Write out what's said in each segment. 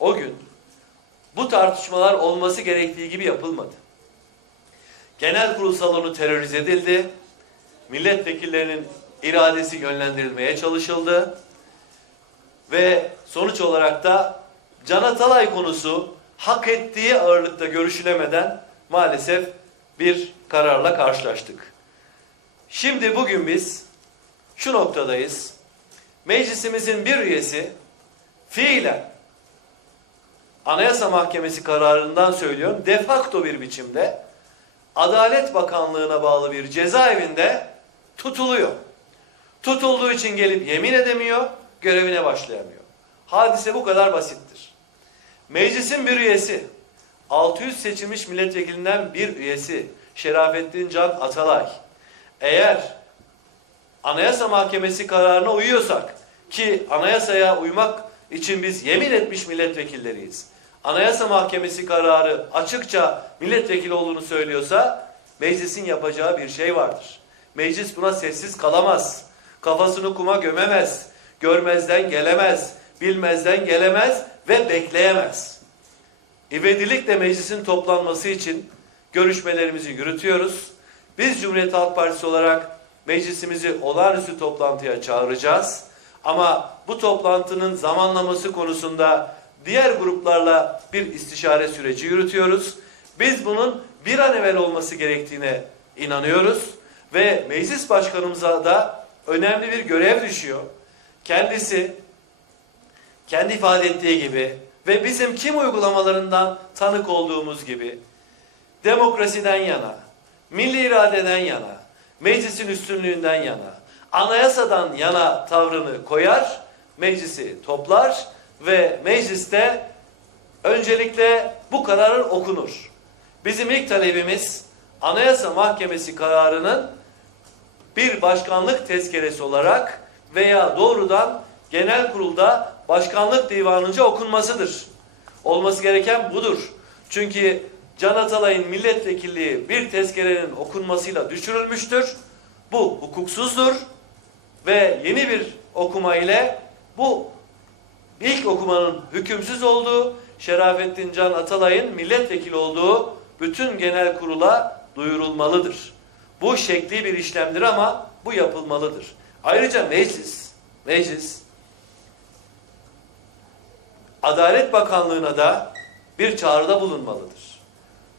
o gün bu tartışmalar olması gerektiği gibi yapılmadı. Genel kurul salonu terörize edildi. Milletvekillerinin iradesi yönlendirilmeye çalışıldı. Ve sonuç olarak da Can Atalay konusu hak ettiği ağırlıkta görüşülemeden maalesef bir kararla karşılaştık. Şimdi bugün biz şu noktadayız. Meclisimizin bir üyesi fiilen Anayasa Mahkemesi kararından söylüyorum de facto bir biçimde Adalet Bakanlığı'na bağlı bir cezaevinde tutuluyor. Tutulduğu için gelip yemin edemiyor, görevine başlayamıyor. Hadise bu kadar basittir. Meclisin bir üyesi, 600 seçilmiş milletvekilinden bir üyesi Şerafettin Can Atalay, eğer Anayasa Mahkemesi kararına uyuyorsak ki anayasaya uymak için biz yemin etmiş milletvekilleriyiz. Anayasa Mahkemesi kararı açıkça milletvekili olduğunu söylüyorsa meclisin yapacağı bir şey vardır. Meclis buna sessiz kalamaz. Kafasını kuma gömemez. Görmezden gelemez. Bilmezden gelemez ve bekleyemez. İvedilikle meclisin toplanması için görüşmelerimizi yürütüyoruz. Biz Cumhuriyet Halk Partisi olarak meclisimizi olağanüstü toplantıya çağıracağız. Ama bu toplantının zamanlaması konusunda diğer gruplarla bir istişare süreci yürütüyoruz. Biz bunun bir an evvel olması gerektiğine inanıyoruz ve meclis başkanımıza da önemli bir görev düşüyor. Kendisi kendi ifade ettiği gibi ve bizim kim uygulamalarından tanık olduğumuz gibi demokrasiden yana, milli iradeden yana, meclisin üstünlüğünden yana, anayasadan yana tavrını koyar, meclisi toplar ve mecliste öncelikle bu kararın okunur. Bizim ilk talebimiz Anayasa Mahkemesi kararının bir başkanlık tezkeresi olarak veya doğrudan genel kurulda başkanlık divanınca okunmasıdır. Olması gereken budur. Çünkü Can Atalay'ın milletvekilliği bir tezkerenin okunmasıyla düşürülmüştür. Bu hukuksuzdur ve yeni bir okuma ile bu ilk okumanın hükümsüz olduğu, Şerafettin Can Atalay'ın milletvekili olduğu bütün genel kurula duyurulmalıdır. Bu şekli bir işlemdir ama bu yapılmalıdır. Ayrıca meclis, meclis Adalet Bakanlığı'na da bir çağrıda bulunmalıdır.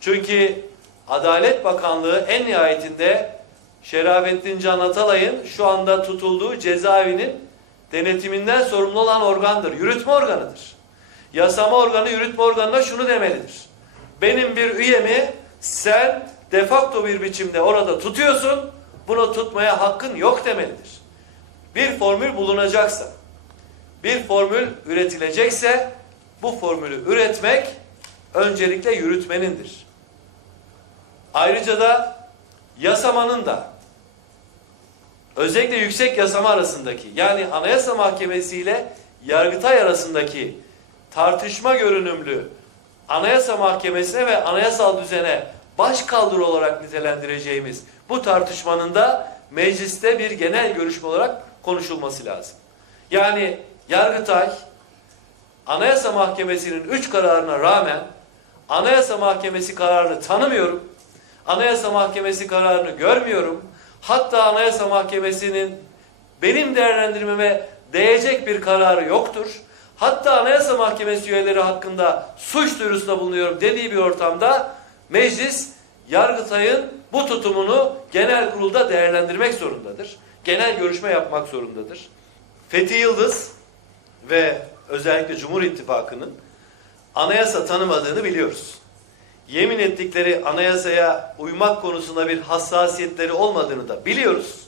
Çünkü Adalet Bakanlığı en nihayetinde Şerafettin Can Atalay'ın şu anda tutulduğu cezaevinin denetiminden sorumlu olan organdır. Yürütme organıdır. Yasama organı yürütme organına şunu demelidir. Benim bir üyemi sen de facto bir biçimde orada tutuyorsun. Bunu tutmaya hakkın yok demelidir. Bir formül bulunacaksa, bir formül üretilecekse bu formülü üretmek öncelikle yürütmenindir. Ayrıca da yasamanın da özellikle yüksek yasama arasındaki yani Anayasa Mahkemesi ile Yargıtay arasındaki tartışma görünümlü Anayasa Mahkemesi'ne ve anayasal düzene baş kaldırı olarak nitelendireceğimiz bu tartışmanın da mecliste bir genel görüşme olarak konuşulması lazım. Yani Yargıtay Anayasa Mahkemesi'nin üç kararına rağmen Anayasa Mahkemesi kararını tanımıyorum. Anayasa Mahkemesi kararını görmüyorum. Hatta Anayasa Mahkemesi'nin benim değerlendirmeme değecek bir kararı yoktur. Hatta Anayasa Mahkemesi üyeleri hakkında suç duyurusunda bulunuyorum dediği bir ortamda meclis Yargıtay'ın bu tutumunu genel kurulda değerlendirmek zorundadır. Genel görüşme yapmak zorundadır. Fethi Yıldız ve özellikle Cumhur İttifakı'nın anayasa tanımadığını biliyoruz. Yemin ettikleri anayasaya uymak konusunda bir hassasiyetleri olmadığını da biliyoruz.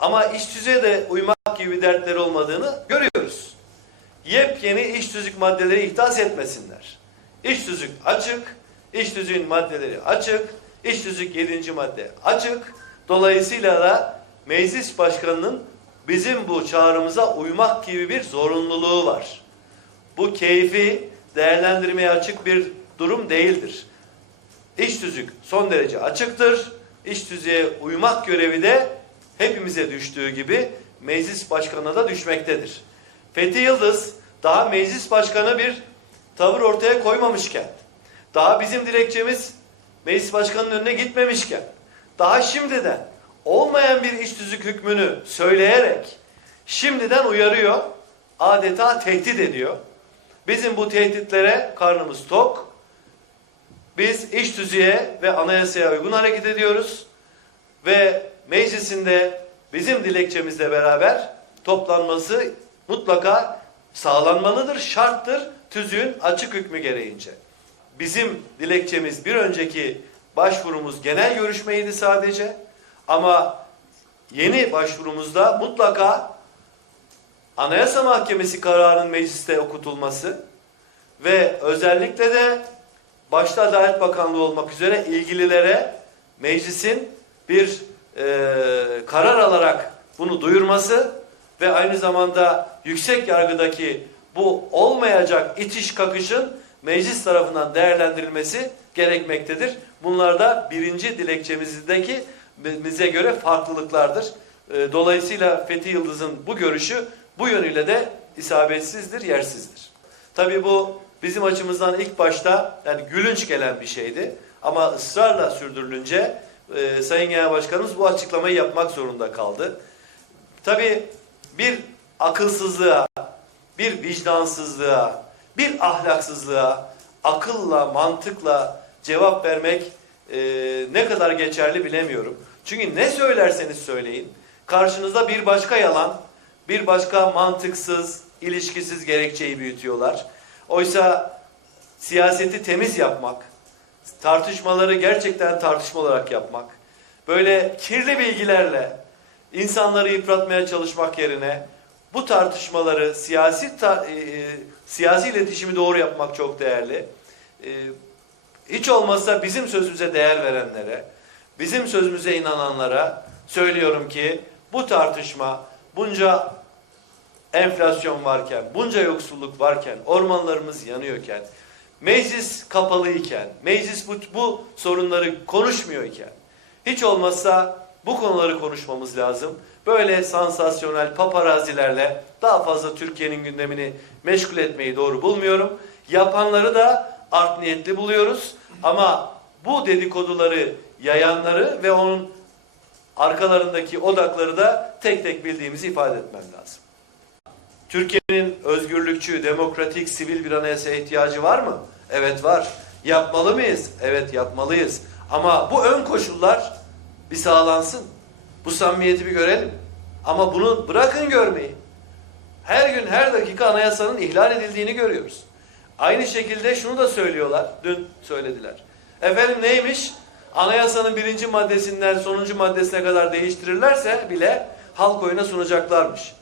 Ama iş tüzüğe de uymak gibi dertleri olmadığını görüyoruz. Yepyeni iş tüzük maddeleri ihdas etmesinler. İş tüzük açık, iş tüzüğün maddeleri açık, iş tüzük 7. madde açık. Dolayısıyla da meclis başkanının bizim bu çağrımıza uymak gibi bir zorunluluğu var. Bu keyfi değerlendirmeye açık bir durum değildir. İş tüzük son derece açıktır. İş tüzüğe uymak görevi de hepimize düştüğü gibi meclis başkanına da düşmektedir. Fethi Yıldız daha meclis başkanı bir tavır ortaya koymamışken, daha bizim dilekçemiz meclis başkanının önüne gitmemişken, daha şimdiden olmayan bir iş tüzük hükmünü söyleyerek şimdiden uyarıyor, adeta tehdit ediyor. Bizim bu tehditlere karnımız tok. Biz iş tüzüğe ve anayasaya uygun hareket ediyoruz. Ve meclisinde bizim dilekçemizle beraber toplanması mutlaka sağlanmalıdır, şarttır tüzüğün açık hükmü gereğince. Bizim dilekçemiz bir önceki başvurumuz genel görüşmeydi sadece. Ama yeni başvurumuzda mutlaka Anayasa Mahkemesi kararının mecliste okutulması ve özellikle de başta Adalet Bakanlığı olmak üzere ilgililere meclisin bir e, karar alarak bunu duyurması ve aynı zamanda yüksek yargıdaki bu olmayacak itiş kakışın meclis tarafından değerlendirilmesi gerekmektedir. Bunlar da birinci dilekçemizdeki bize göre farklılıklardır. E, Dolayısıyla Fethi Yıldız'ın bu görüşü bu yönüyle de isabetsizdir, yersizdir. Tabii bu bizim açımızdan ilk başta yani gülünç gelen bir şeydi. Ama ısrarla sürdürülünce e, Sayın Genel Başkanımız bu açıklamayı yapmak zorunda kaldı. Tabii bir akılsızlığa, bir vicdansızlığa, bir ahlaksızlığa akılla, mantıkla cevap vermek e, ne kadar geçerli bilemiyorum. Çünkü ne söylerseniz söyleyin, karşınızda bir başka yalan, bir başka mantıksız, ilişkisiz gerekçeyi büyütüyorlar. Oysa siyaseti temiz yapmak, tartışmaları gerçekten tartışma olarak yapmak, böyle kirli bilgilerle insanları yıpratmaya çalışmak yerine bu tartışmaları siyasi ta- e, e, siyasi iletişimi doğru yapmak çok değerli. E, hiç olmazsa bizim sözümüze değer verenlere, bizim sözümüze inananlara söylüyorum ki bu tartışma bunca enflasyon varken, bunca yoksulluk varken, ormanlarımız yanıyorken, meclis kapalıyken, meclis bu, bu sorunları konuşmuyorken, hiç olmazsa bu konuları konuşmamız lazım. Böyle sansasyonel paparazilerle daha fazla Türkiye'nin gündemini meşgul etmeyi doğru bulmuyorum. Yapanları da art niyetli buluyoruz. Ama bu dedikoduları yayanları ve onun arkalarındaki odakları da tek tek bildiğimizi ifade etmem lazım. Türkiye'nin özgürlükçü, demokratik, sivil bir anayasaya ihtiyacı var mı? Evet var. Yapmalı mıyız? Evet yapmalıyız. Ama bu ön koşullar bir sağlansın. Bu samimiyeti bir görelim. Ama bunu bırakın görmeyi. Her gün her dakika anayasanın ihlal edildiğini görüyoruz. Aynı şekilde şunu da söylüyorlar. Dün söylediler. Efendim neymiş? Anayasanın birinci maddesinden sonuncu maddesine kadar değiştirirlerse bile halk oyuna sunacaklarmış.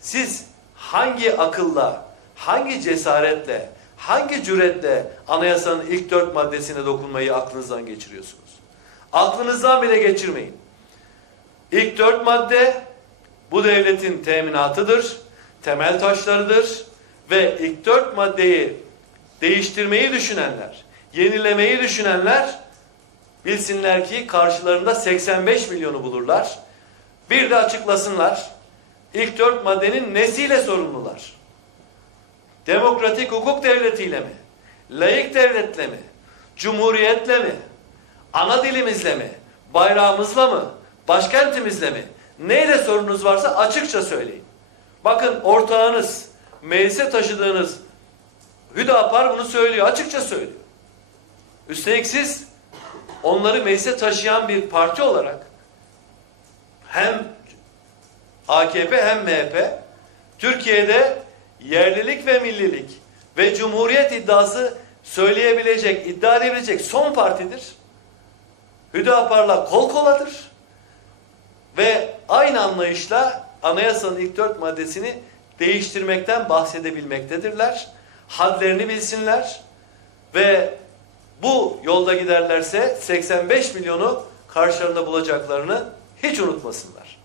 Siz hangi akılla, hangi cesaretle, hangi cüretle anayasanın ilk dört maddesine dokunmayı aklınızdan geçiriyorsunuz? Aklınızdan bile geçirmeyin. İlk dört madde bu devletin teminatıdır, temel taşlarıdır ve ilk dört maddeyi değiştirmeyi düşünenler, yenilemeyi düşünenler bilsinler ki karşılarında 85 milyonu bulurlar. Bir de açıklasınlar. İlk dört maddenin nesiyle sorumlular? Demokratik hukuk devletiyle mi? Layık devletle mi? Cumhuriyetle mi? Ana dilimizle mi? Bayrağımızla mı? Başkentimizle mi? Neyle sorunuz varsa açıkça söyleyin. Bakın ortağınız, meclise taşıdığınız Hüdapar bunu söylüyor, açıkça söylüyor. Üstelik siz onları meclise taşıyan bir parti olarak hem AKP hem MHP Türkiye'de yerlilik ve millilik ve cumhuriyet iddiası söyleyebilecek, iddia edebilecek son partidir. Hüdapar'la kol koladır. Ve aynı anlayışla anayasanın ilk dört maddesini değiştirmekten bahsedebilmektedirler. Hadlerini bilsinler ve bu yolda giderlerse 85 milyonu karşılarında bulacaklarını hiç unutmasınlar.